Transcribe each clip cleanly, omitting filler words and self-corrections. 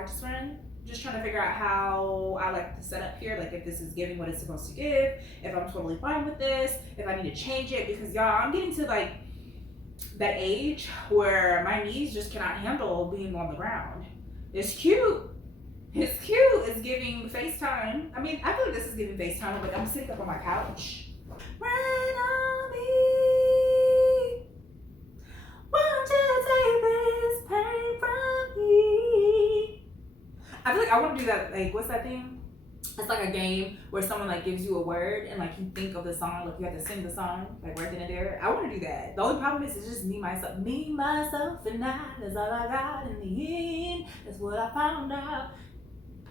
practice run. Just trying to figure out how I like the setup here, like if this is giving what it's supposed to give, if I'm totally fine with this, if I need to change it, because y'all, I'm getting to like that age where my knees just cannot handle being on the ground. It's cute. It's cute. It's giving FaceTime. I mean, I feel like this is giving FaceTime. Like I'm sitting up on my couch. Rain on me. Won't you take this pain from me? I feel like I want to do that. Like, what's that thing? It's like a game where someone like gives you a word and like you think of the song, like you have to sing the song, like right then and there. I want to do that. The only problem is it's just me, myself, and I. That's all I got in the end. That's what I found out.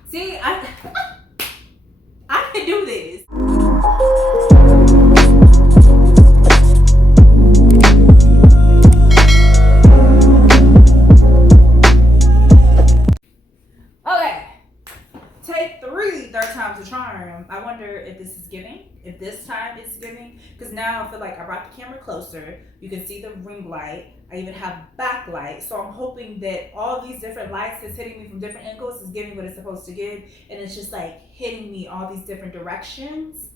See, I can do this. Okay. Take three, third time's a charm. I wonder if this is giving, if this time is giving, because now I feel like I brought the camera closer. You can see the ring light. I even have backlight, so I'm hoping that all these different lights that's hitting me from different angles is giving what it's supposed to give, and it's just like hitting me all these different directions,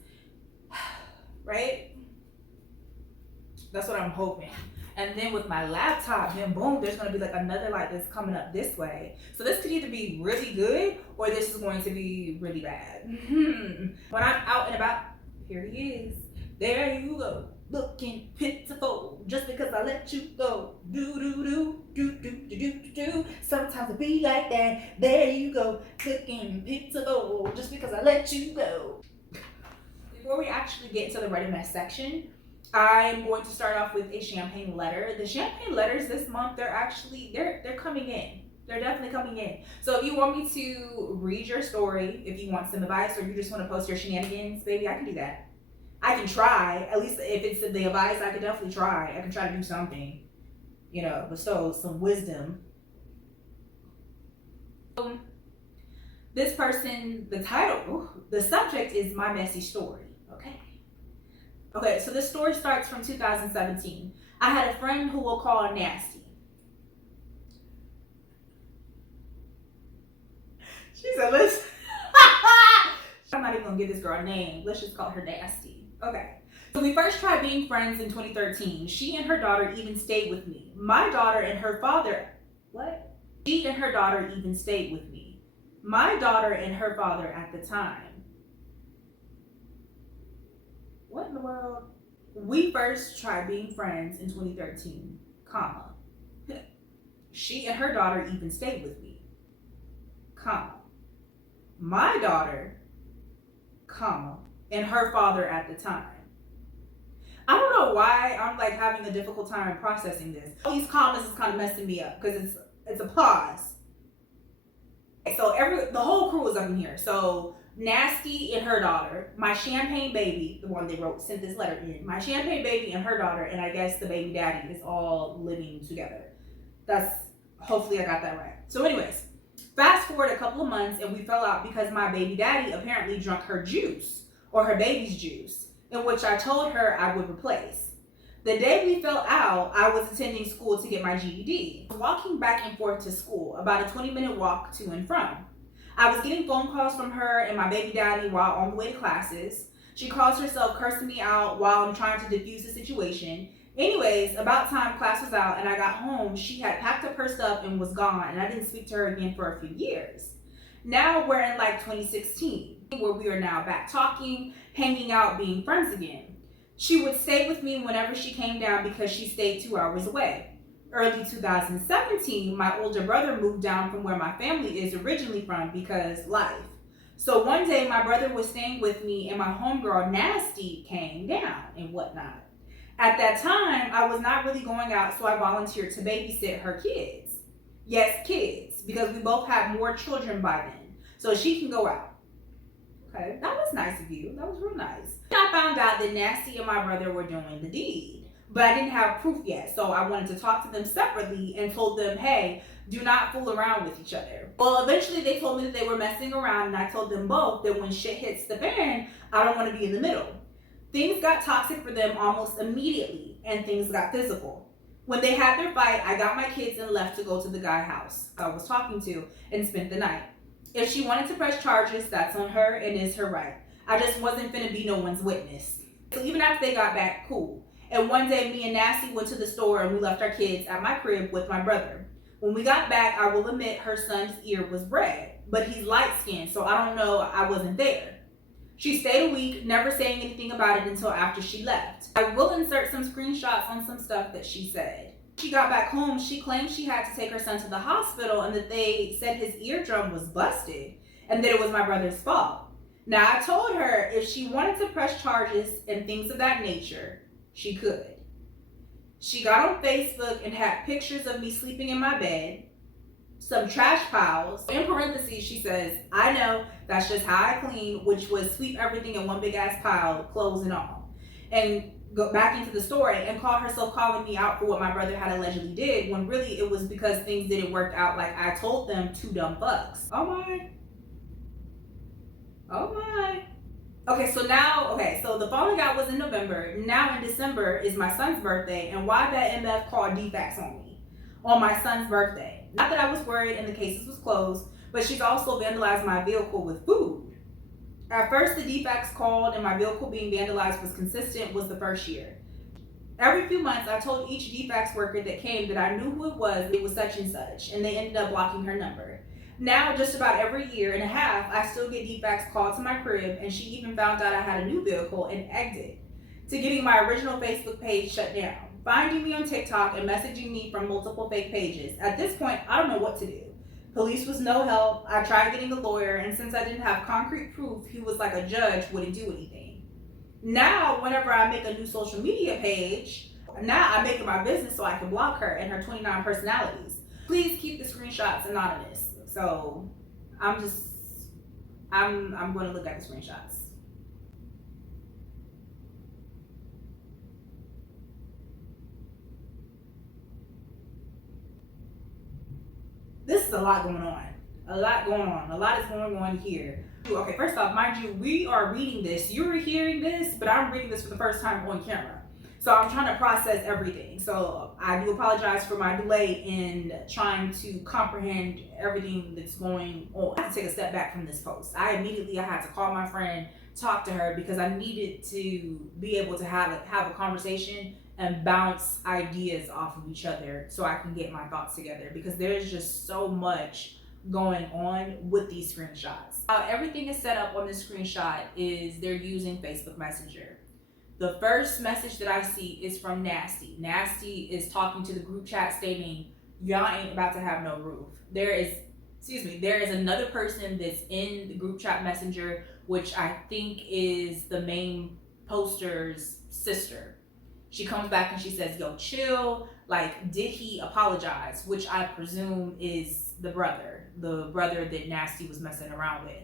right? That's what I'm hoping. And then with my laptop, then boom, there's gonna be like another light that's coming up this way. So this could either be really good or this is going to be really bad. When I'm out and about, here he is. There you go, looking pitiful, just because I let you go. Do do do do do do do do do. Sometimes it be like that. There you go, looking pitiful, just because I let you go. Before we actually get into the ready mess section, I'm going to start off with a champagne letter. The champagne letters this month, they're coming in. They're definitely coming in. So if you want me to read your story, if you want some advice, or you just want to post your shenanigans, baby, I can do that. I can try. At least if it's the advice, I can definitely try. I can try to do something, bestow some wisdom. This person, the subject is my messy story. Okay, so this story starts from 2017. I had a friend who we'll call Nasty. She said, listen. I'm not even gonna give this girl a name. Let's just call her Nasty. Okay. So we first tried being friends in 2013. She and her daughter even stayed with me. My daughter and her father, She and her daughter even stayed with me. My daughter and her father at the time. What in the world? We first tried being friends in 2013, comma. She and her daughter even stayed with me, comma. My daughter, comma, and her father at the time. I don't know why I'm like having a difficult time processing this. These commas is kind of messing me up because it's a pause. So the whole crew is up in here. So Nasty and her daughter, my champagne baby, the one they sent this letter in, my champagne baby and her daughter, and I guess the baby daddy is all living together. Hopefully I got that right. So anyways, fast forward a couple of months and we fell out because my baby daddy apparently drank her juice, or her baby's juice, in which I told her I would replace. The day we fell out, I was attending school to get my GED. Walking back and forth to school, about a 20-minute walk to and from. I was getting phone calls from her and my baby daddy while on the way to classes. She calls herself cursing me out while I'm trying to defuse the situation. Anyways, about time class was out and I got home, she had packed up her stuff and was gone, and I didn't speak to her again for a few years. Now we're in like 2016, where we are now back talking, hanging out, being friends again. She would stay with me whenever she came down because she stayed 2 hours away. Early 2017, my older brother moved down from where my family is originally from because life. So one day my brother was staying with me and my homegirl Nasty came down and whatnot. At that time, I was not really going out, so I volunteered to babysit her kids. Yes, kids, because we both have more children by then, so she can go out. Okay, that was nice of you. That was real nice. I found out that Nasty and my brother were doing the deed. But I didn't have proof yet, so I wanted to talk to them separately and told them, hey, do not fool around with each other. Well, eventually they told me that they were messing around, and I told them both that when shit hits the fan, I don't want to be in the middle. Things got toxic for them almost immediately, and things got physical. When they had their fight, I got my kids and left to go to the guy house I was talking to and spent the night. If she wanted to press charges, that's on her and is her right. I just wasn't finna be no one's witness. So even after they got back, cool. And one day, me and Nasty went to the store and we left our kids at my crib with my brother. When we got back, I will admit her son's ear was red, but he's light skinned, so I don't know, I wasn't there. She stayed a week, never saying anything about it until after she left. I will insert some screenshots on some stuff that she said. She got back home, she claimed she had to take her son to the hospital and that they said his eardrum was busted and that it was my brother's fault. Now, I told her if she wanted to press charges and things of that nature, she could. She got on Facebook and had pictures of me sleeping in my bed, some trash piles. In parentheses, she says, I know, that's just how I clean, which was sweep everything in one big ass pile, clothes and all. And go back into the story and called herself calling me out for what my brother had allegedly did, when really it was because things didn't work out like I told them, two dumb fucks. Oh my. Oh my. So the falling out was in November. Now in December is my son's birthday, and why that MF called DFAX on me on my son's birthday? Not that I was worried and the cases was closed, but she's also vandalized my vehicle with food. At first, the DFAX called and my vehicle being vandalized was consistent was the first year. Every few months, I told each DFAX worker that came that I knew who it was such and such, and they ended up blocking her number. Now, just about every year and a half, I still get DFAX called to my crib, and she even found out I had a new vehicle and egged it, to getting my original Facebook page shut down, finding me on TikTok and messaging me from multiple fake pages. At this point, I don't know what to do. Police was no help. I tried getting a lawyer, and since I didn't have concrete proof, he was like a judge, wouldn't do anything. Now, whenever I make a new social media page, now I make it my business so I can block her and her 29 personalities. Please keep the screenshots anonymous. So I'm going to look at the screenshots. This is a lot going on. A lot going on. A lot is going on here. Okay, first off, mind you, we are reading this. You're hearing this, but I'm reading this for the first time on camera. So I'm trying to process everything. So I do apologize for my delay in trying to comprehend everything that's going on. I have to take a step back from this post. I had to call my friend, talk to her, because I needed to be able to have a conversation and bounce ideas off of each other so I can get my thoughts together, because there's just so much going on with these screenshots. Everything is set up on this screenshot is they're using Facebook Messenger. The first message that I see is from Nasty. Nasty is talking to the group chat stating, y'all ain't about to have no roof. There is another person that's in the group chat messenger, which I think is the main poster's sister. She comes back and she says, yo, chill. Like, did he apologize? Which I presume is the brother that Nasty was messing around with.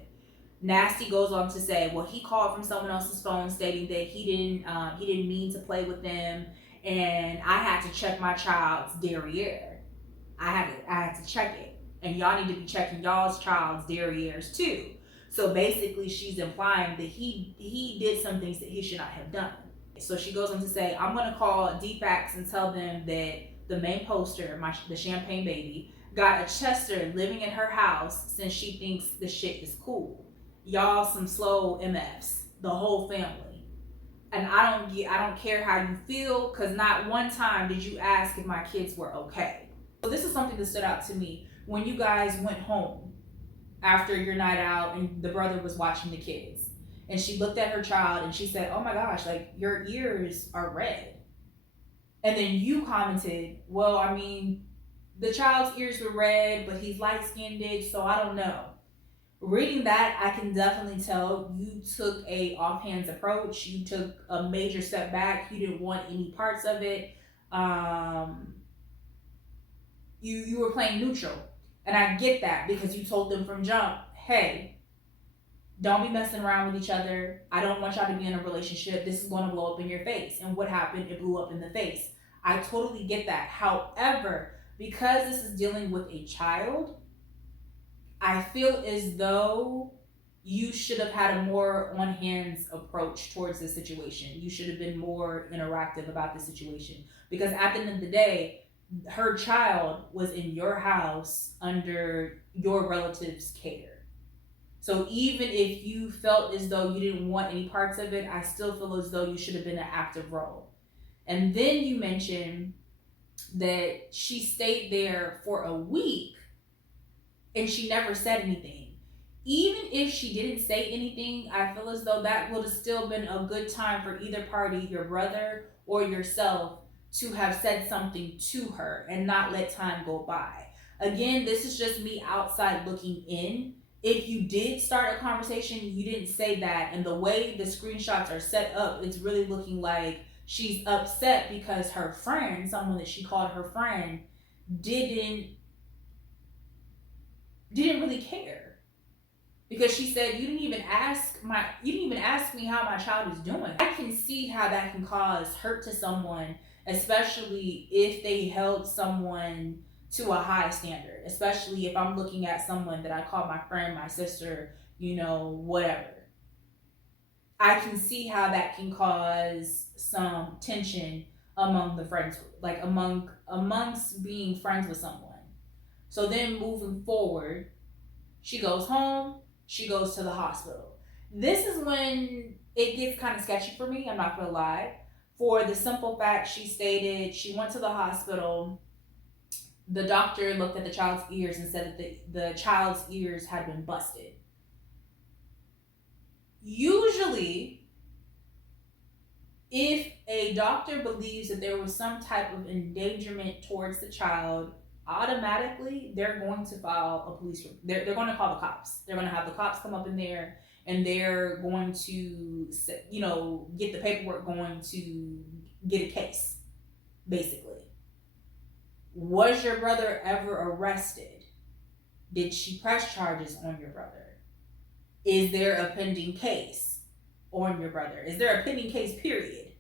Nasty goes on to say, well, he called from someone else's phone stating that he didn't mean to play with them, and I had to check my child's derriere. I had to check it, and y'all need to be checking y'all's child's derrieres too. So basically, she's implying that he did some things that he should not have done. So she goes on to say, I'm gonna call DFAX and tell them that the main poster, the champagne baby, got a Chester living in her house since she thinks the shit is cool. Y'all some slow MFs, the whole family. And I don't care how you feel, because not one time did you ask if my kids were okay. So this is something that stood out to me when you guys went home after your night out and the brother was watching the kids. And she looked at her child and she said, oh my gosh, like, your ears are red. And then you commented, well, I mean, the child's ears were red, but he's light-skinned, so I don't know. Reading that, I can definitely tell you took a offhand approach. You took a major step back. You didn't want any parts of it. You were playing neutral. And I get that, because you told them from jump, hey, don't be messing around with each other. I don't want y'all to be in a relationship. This is going to blow up in your face. And what happened? It blew up in the face. I totally get that. However, because this is dealing with a child, I feel as though you should have had a more on hands approach towards the situation. You should have been more interactive about the situation, because at the end of the day, her child was in your house under your relative's care. So even if you felt as though you didn't want any parts of it, I still feel as though you should have been an active role. And then you mentioned that she stayed there for a week and she never said anything. Even if she didn't say anything, I feel as though that would have still been a good time for either party, your brother or yourself, to have said something to her and not let time go by. Again, this is just me outside looking in. If you did start a conversation, you didn't say that, and the way the screenshots are set up, it's really looking like she's upset because her friend, someone that she called her friend, didn't really care, because she said, you didn't even ask me how my child is doing. I can see how that can cause hurt to someone, especially if they held someone to a high standard, especially if I'm looking at someone that I call my friend, my sister, whatever. I can see how that can cause some tension among the friends, like amongst being friends with someone. So then moving forward, she goes home, she goes to the hospital. This is when it gets kind of sketchy for me, I'm not gonna lie. For the simple fact, she stated she went to the hospital. The doctor looked at the child's ears and said that the child's ears had been busted. Usually, if a doctor believes that there was some type of endangerment towards the child, automatically they're going to file a police. They're going to call the cops. They're going to have the cops come up in there, and they're going to get the paperwork going to get a case, basically. Was your brother ever arrested? Did she press charges on your brother? Is there a pending case on your brother? Is there a pending case, period?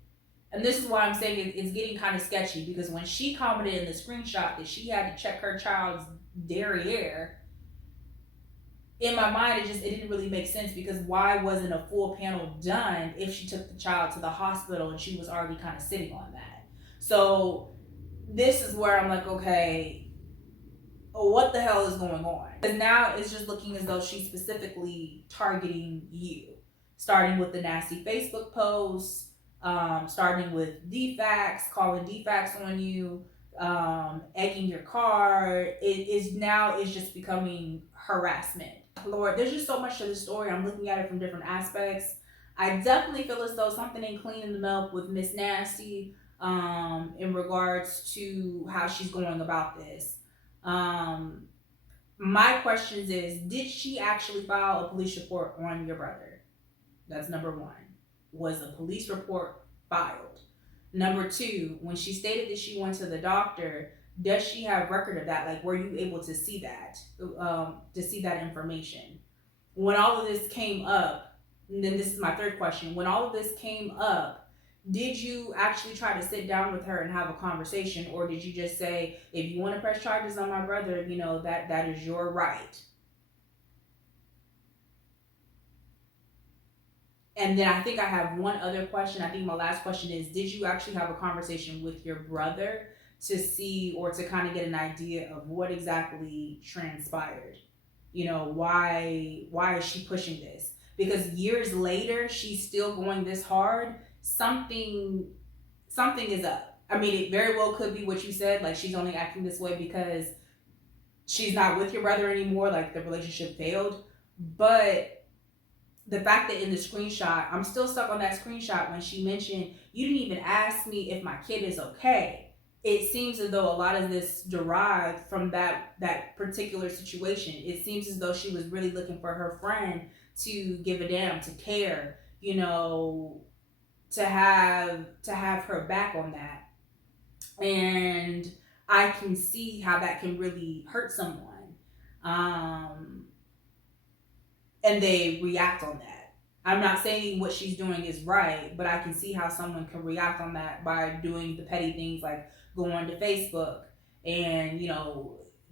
And this is why I'm saying it's getting kind of sketchy, because when she commented in the screenshot that she had to check her child's derriere, in my mind it didn't really make sense, because why wasn't a full panel done if she took the child to the hospital and she was already kind of sitting on that? So this is where I'm like, okay, what the hell is going on? And now it's just looking as though she's specifically targeting you, starting with the nasty Facebook posts, starting with DFAX, calling DFAX on you, egging your car. It's just becoming harassment. Lord, there's just so much to the story. I'm looking at it from different aspects. I definitely feel as though something ain't clean in the milk with Miss Nasty, in regards to how she's going about this. My questions is, did she actually file a police report on your brother? That's number one. Was a police report filed? Number two, when she stated that she went to the doctor, does she have record of that? Like, were you able to see that information? When all of this came up, and then this is my third question, when all of this came up, did you actually try to sit down with her and have a conversation, or did you just say, if you want to press charges on my brother, that is your right? And then I think I have one other question. I think my last question is, did you actually have a conversation with your brother to see, or to kind of get an idea of what exactly transpired? Why is she pushing this? Because years later, she's still going this hard. Something is up. I mean, it very well could be what you said, like she's only acting this way because she's not with your brother anymore, like the relationship failed. But the fact that in the screenshot, I'm still stuck on that screenshot when she mentioned, you didn't even ask me if my kid is okay. It seems as though a lot of this derived from that particular situation. It seems as though she was really looking for her friend to give a damn, to care, to have her back on that. And I can see how that can really hurt someone. And they react on that. I'm not saying what she's doing is right, but I can see how someone can react on that by doing the petty things like going to Facebook and,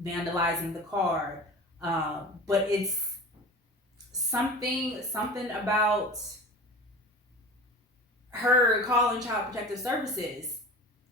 vandalizing the car. But it's something about her calling Child Protective Services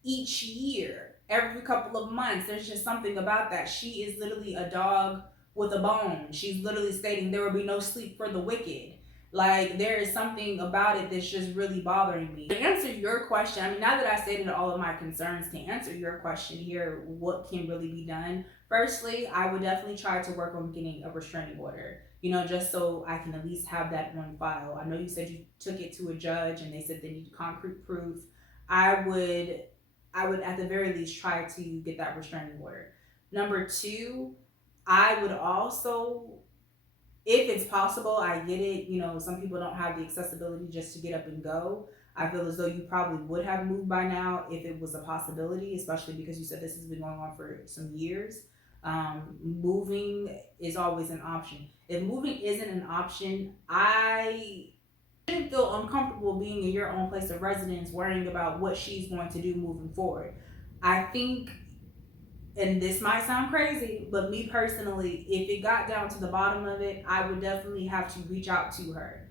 each year, every couple of months. There's just something about that. She is literally a dog with a bone. She's literally stating there will be no sleep for the wicked. Like, there is something about it that's just really bothering me. To answer your question, I mean, now that I stated all of my concerns, to answer your question here, what can really be done? Firstly, I would definitely try to work on getting a restraining order, just so I can at least have that on file. I know you said you took it to a judge and they said they need concrete proof. I would at the very least try to get that restraining order. Number two, I would also, if it's possible, I get it. Some people don't have the accessibility just to get up and go. I feel as though you probably would have moved by now if it was a possibility, especially because you said this has been going on for some years. Moving is always an option. If moving isn't an option, I shouldn't feel uncomfortable being in your own place of residence, worrying about what she's going to do moving forward. I think, and this might sound crazy, but me personally, if it got down to the bottom of it, I would definitely have to reach out to her.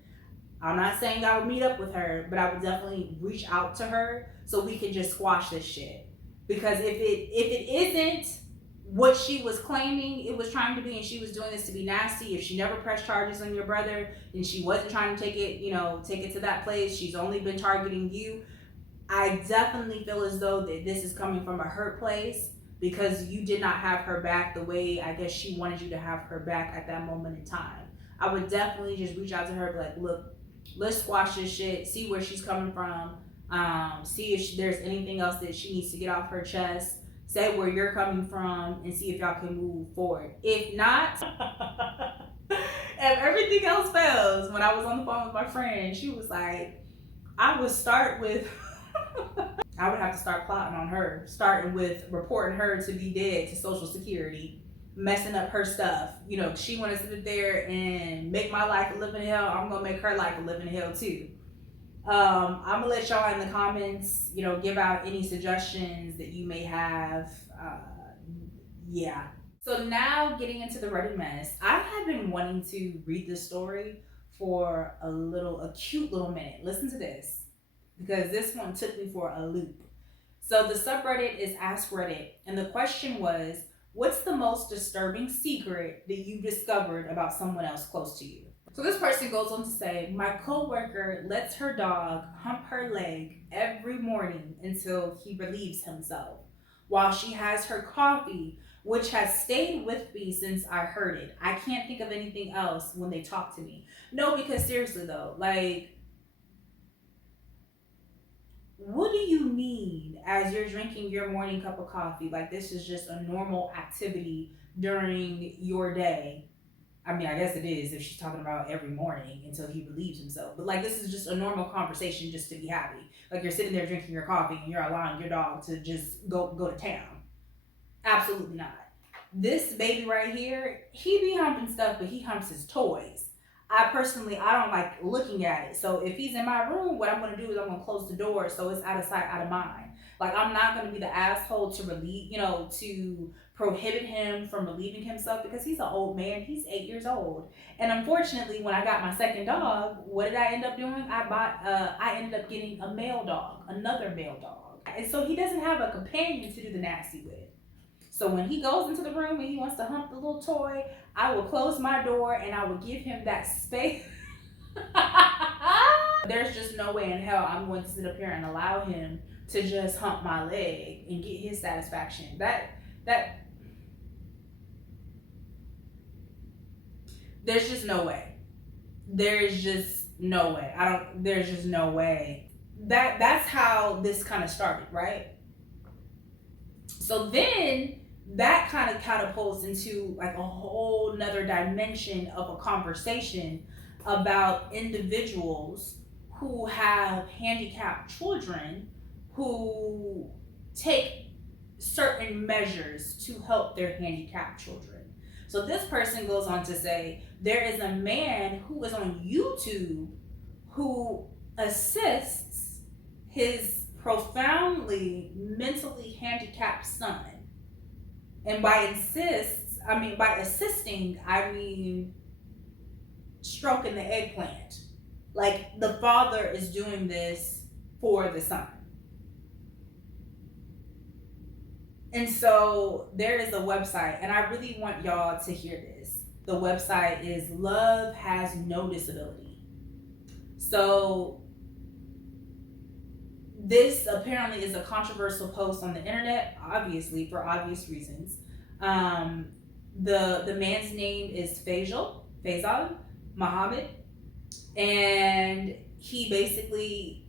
I'm not saying I would meet up with her, but I would definitely reach out to her so we can just squash this shit. Because if it isn't what she was claiming it was trying to be, and she was doing this to be nasty, if she never pressed charges on your brother and she wasn't trying to take it to that place, she's only been targeting you, I definitely feel as though that this is coming from a hurt place because you did not have her back the way I guess she wanted you to have her back at that moment in time. I would definitely just reach out to her, be like, look, let's squash this shit, see where she's coming from, see if there's anything else that she needs to get off her chest, say where you're coming from, and see if y'all can move forward. If not, if everything else fails, when I was on the phone with my friend, she was like, I would have to start plotting on her, starting with reporting her to be dead to Social Security, messing up her stuff. She want to sit there and make my life a living hell. I'm gonna make her life a living hell too. I'm gonna let y'all in the comments, give out any suggestions that you may have. Yeah. So now getting into the Reddit mess, I have been wanting to read this story for a cute little minute. Listen to this, because this one took me for a loop. So the subreddit is Ask Reddit, and the question was, what's the most disturbing secret that you discovered about someone else close to you? So this person goes on to say, my coworker lets her dog hump her leg every morning until he relieves himself, while she has her coffee, which has stayed with me since I heard it. I can't think of anything else when they talk to me. No, because seriously though, like, what do you mean as you're drinking your morning cup of coffee? Like, this is just a normal activity during your day. I mean, I guess it is if she's talking about every morning until he relieves himself. But like, this is just a normal conversation just to be happy. Like, you're sitting there drinking your coffee and you're allowing your dog to just go to town. Absolutely not. This baby right here, he be humping stuff, but he humps his toys. I don't like looking at it. So if he's in my room, what I'm going to do is I'm going to close the door so it's out of sight, out of mind. Like, I'm not going to be the asshole to to prohibit him from relieving himself, because he's an old man. He's 8 years old. And unfortunately, when I got my second dog, what did I end up doing? I ended up getting a male dog, another male dog. And so he doesn't have a companion to do the nasty with. So when he goes into the room and he wants to hump the little toy, I will close my door and I will give him that space. There's just no way in hell I'm going to sit up here and allow him to just hump my leg and get his satisfaction. There's just no way. There's just no way. There's just no way. That's how this kind of started, right? So then that kind of catapults into like a whole nother dimension of a conversation about individuals who have handicapped children who take certain measures to help their handicapped children. So this person goes on to say, there is a man who is on YouTube who assists his profoundly mentally handicapped son. And by assisting, I mean stroking the eggplant. Like the father is doing this for the son. And so there is a website, and I really want y'all to hear this. The website is Love Has No Disability. So this apparently is a controversial post on the internet, obviously for obvious reasons. The man's name is Faisal Muhammad, and he basically,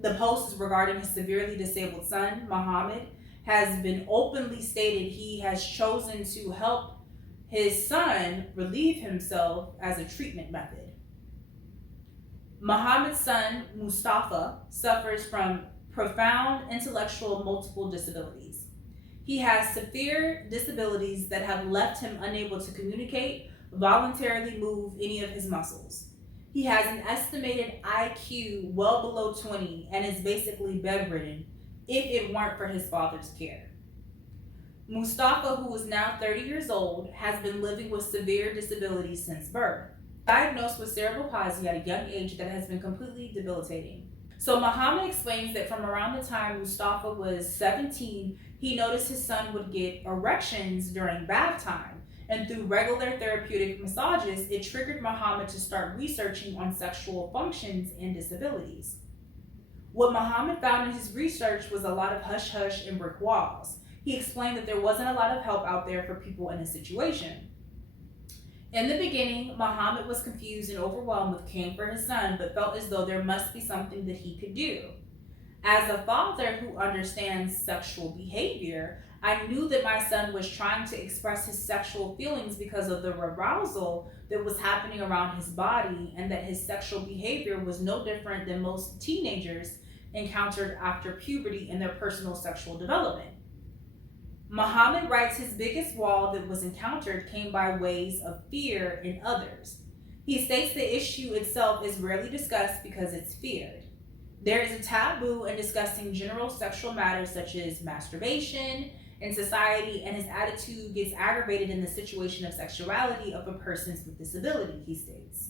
the post is regarding his severely disabled son Muhammad. Has been openly stated he has chosen to help his son relieve himself as a treatment method. Muhammad's son, Mustafa, suffers from profound intellectual multiple disabilities. He has severe disabilities that have left him unable to communicate, voluntarily move any of his muscles. He has an estimated IQ well below 20 and is basically bedridden if it weren't for his father's care. Mustafa, who is now 30 years old, has been living with severe disabilities since birth. Diagnosed with cerebral palsy at a young age that has been completely debilitating. So Muhammad explains that from around the time Mustafa was 17, he noticed his son would get erections during bath time, and through regular therapeutic massages, it triggered Muhammad to start researching on sexual functions and disabilities. What Muhammad found in his research was a lot of hush-hush and brick walls. He explained that there wasn't a lot of help out there for people in this situation. In the beginning, Muhammad was confused and overwhelmed with caring for his son, but felt as though there must be something that he could do. As a father who understands sexual behavior, I knew that my son was trying to express his sexual feelings because of the arousal that was happening around his body, and that his sexual behavior was no different than most teenagers encountered after puberty in their personal sexual development. Muhammad writes his biggest wall that was encountered came by ways of fear in others. He states the issue itself is rarely discussed because it's feared. There is a taboo in discussing general sexual matters such as masturbation in society, and his attitude gets aggravated in the situation of sexuality of a person with disability, he states.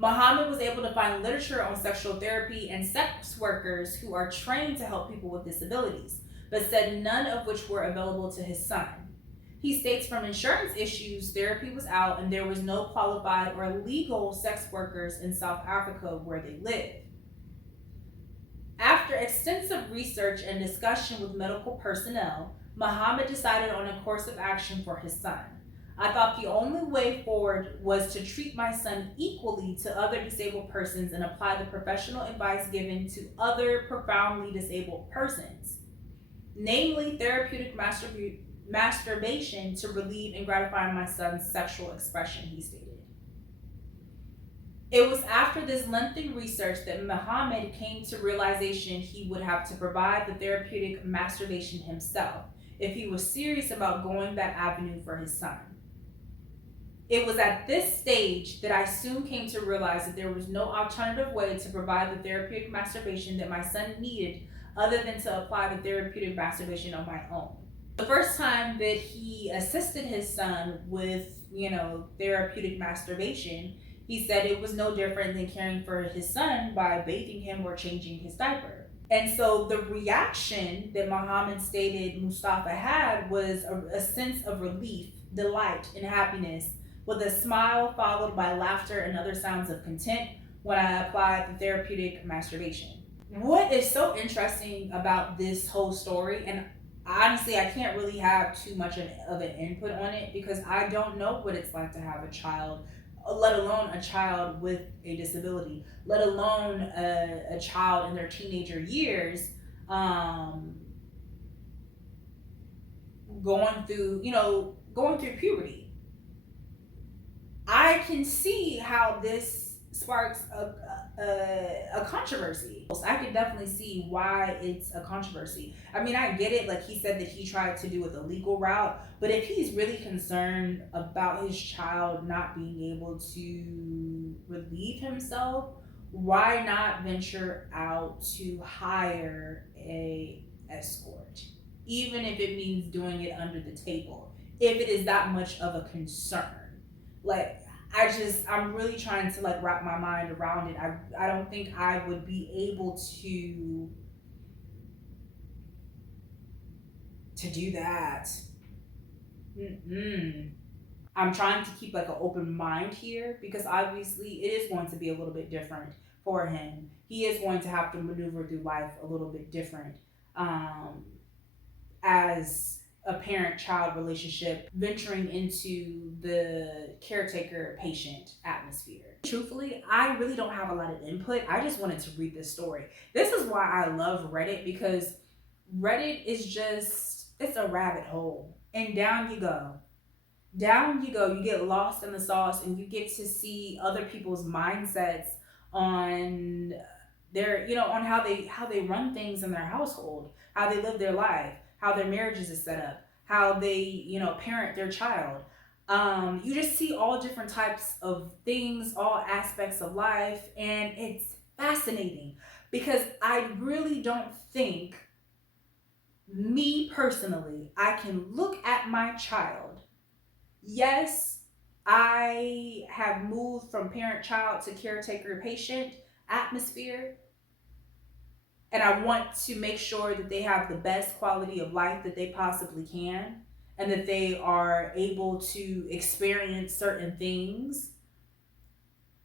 Muhammad was able to find literature on sexual therapy and sex workers who are trained to help people with disabilities, but said none of which were available to his son. He states from insurance issues, therapy was out and there was no qualified or legal sex workers in South Africa where they live. After extensive research and discussion with medical personnel, Muhammad decided on a course of action for his son. I thought the only way forward was to treat my son equally to other disabled persons and apply the professional advice given to other profoundly disabled persons, namely therapeutic masturbation to relieve and gratify my son's sexual expression, he stated. It was after this lengthy research that Muhammad came to realization he would have to provide the therapeutic masturbation himself if he was serious about going that avenue for his son. It was at this stage that I soon came to realize that there was no alternative way to provide the therapeutic masturbation that my son needed other than to apply the therapeutic masturbation on my own. The first time that he assisted his son with, therapeutic masturbation, he said it was no different than caring for his son by bathing him or changing his diaper. And so the reaction that Muhammad stated Mustafa had was a sense of relief, delight, and happiness, with a smile followed by laughter and other sounds of content when I applied the therapeutic masturbation. What is so interesting about this whole story, and honestly, I can't really have too much of an input on it because I don't know what it's like to have a child, let alone a child with a disability, let alone a child in their teenager years, going through puberty. I can see how this sparks a controversy. I can definitely see why it's a controversy. I mean, I get it. Like he said that he tried to do it the legal route, but if he's really concerned about his child not being able to relieve himself, why not venture out to hire a escort, even if it means doing it under the table, if it is that much of a concern? Like, I'm really trying to like wrap my mind around it. I don't think I would be able to do that. Mm-mm. I'm trying to keep like an open mind here because obviously it is going to be a little bit different for him. He is going to have to maneuver through life a little bit different, um, as a parent child relationship venturing into the caretaker patient atmosphere. Truthfully, I really don't have a lot of input. I just wanted to read this story. This is why I love Reddit, because Reddit is just, it's a rabbit hole. And down you go. Down you go. You get lost in the sauce and you get to see other people's mindsets on on how they run things in their household, how they live their life, how their marriages is set up, how they parent their child. You just see all different types of things, all aspects of life, and it's fascinating because I really don't think, me personally, I can look at my child. Yes, I have moved from parent child to caretaker patient atmosphere, and I want to make sure that they have the best quality of life that they possibly can, and that they are able to experience certain things.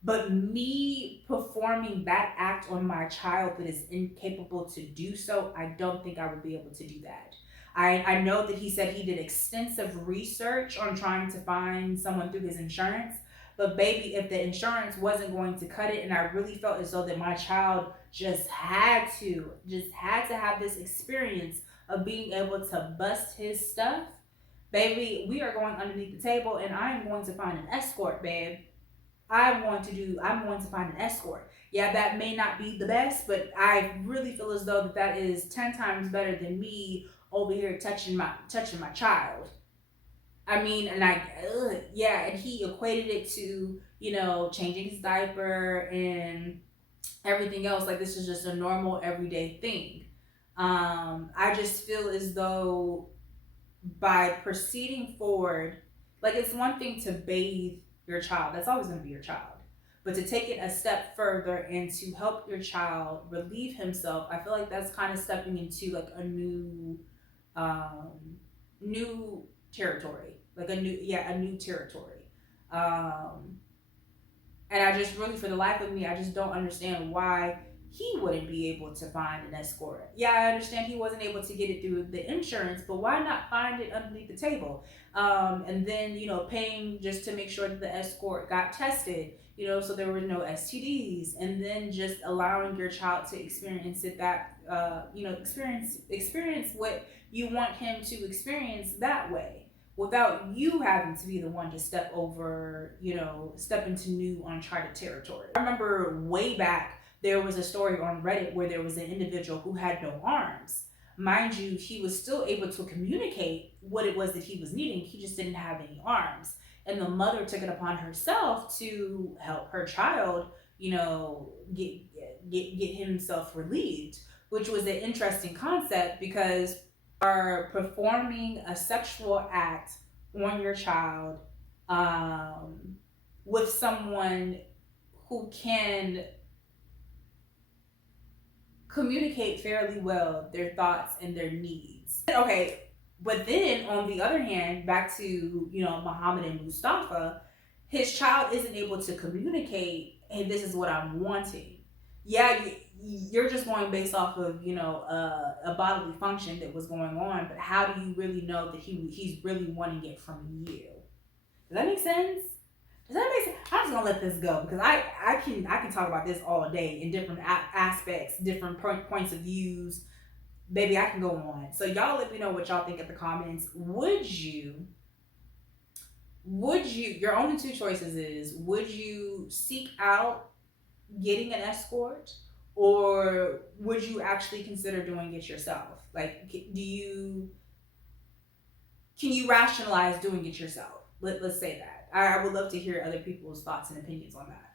But me performing that act on my child that is incapable to do so, I don't think I would be able to do that. I know that he said he did extensive research on trying to find someone through his insurance. But baby, if the insurance wasn't going to cut it, and I really felt as though that my child just had to have this experience of being able to bust his stuff, baby, we are going underneath the table and I am going to find an escort, babe. I'm going to find an escort. Yeah, that may not be the best, but I really feel as though that is 10 times better than me over here touching my child. I mean, and yeah, and he equated it to, changing his diaper and everything else. Like, this is just a normal everyday thing. I just feel as though by proceeding forward, like, it's one thing to bathe your child, that's always going to be your child. But to take it a step further and to help your child relieve himself, I feel like that's kind of stepping into like a um, new territory, like a new territory. Um, and I just really, for the life of me, I just don't understand why he wouldn't be able to find an escort. Yeah, I understand he wasn't able to get it through the insurance, but why not find it underneath the table? And then, paying just to make sure that the escort got tested, so there were no STDs, and then just allowing your child to experience it that, experience what you want him to experience that way, without you having to be the one to step into new uncharted territory. I remember way back, there was a story on Reddit where there was an individual who had no arms. Mind you, he was still able to communicate what it was that he was needing. He just didn't have any arms. And the mother took it upon herself to help her child, get himself relieved, which was an interesting concept because are performing a sexual act on your child, um, with someone who can communicate fairly well their thoughts and their needs. Okay, but then on the other hand, back to Muhammad and Mustafa, his child isn't able to communicate, hey, this is what I'm wanting. Yeah, you're just going based off of a bodily function that was going on, but how do you really know that he's really wanting it from you? Does that make sense? Does that make sense? I'm just gonna let this go because I can talk about this all day in different aspects, different points of views. Baby, I can go on. So y'all let me know what y'all think in the comments. Would you your only two choices is, would you seek out getting an escort, or would you actually consider doing it yourself? Like, can you rationalize doing it yourself? Let's say that. I would love to hear other people's thoughts and opinions on that.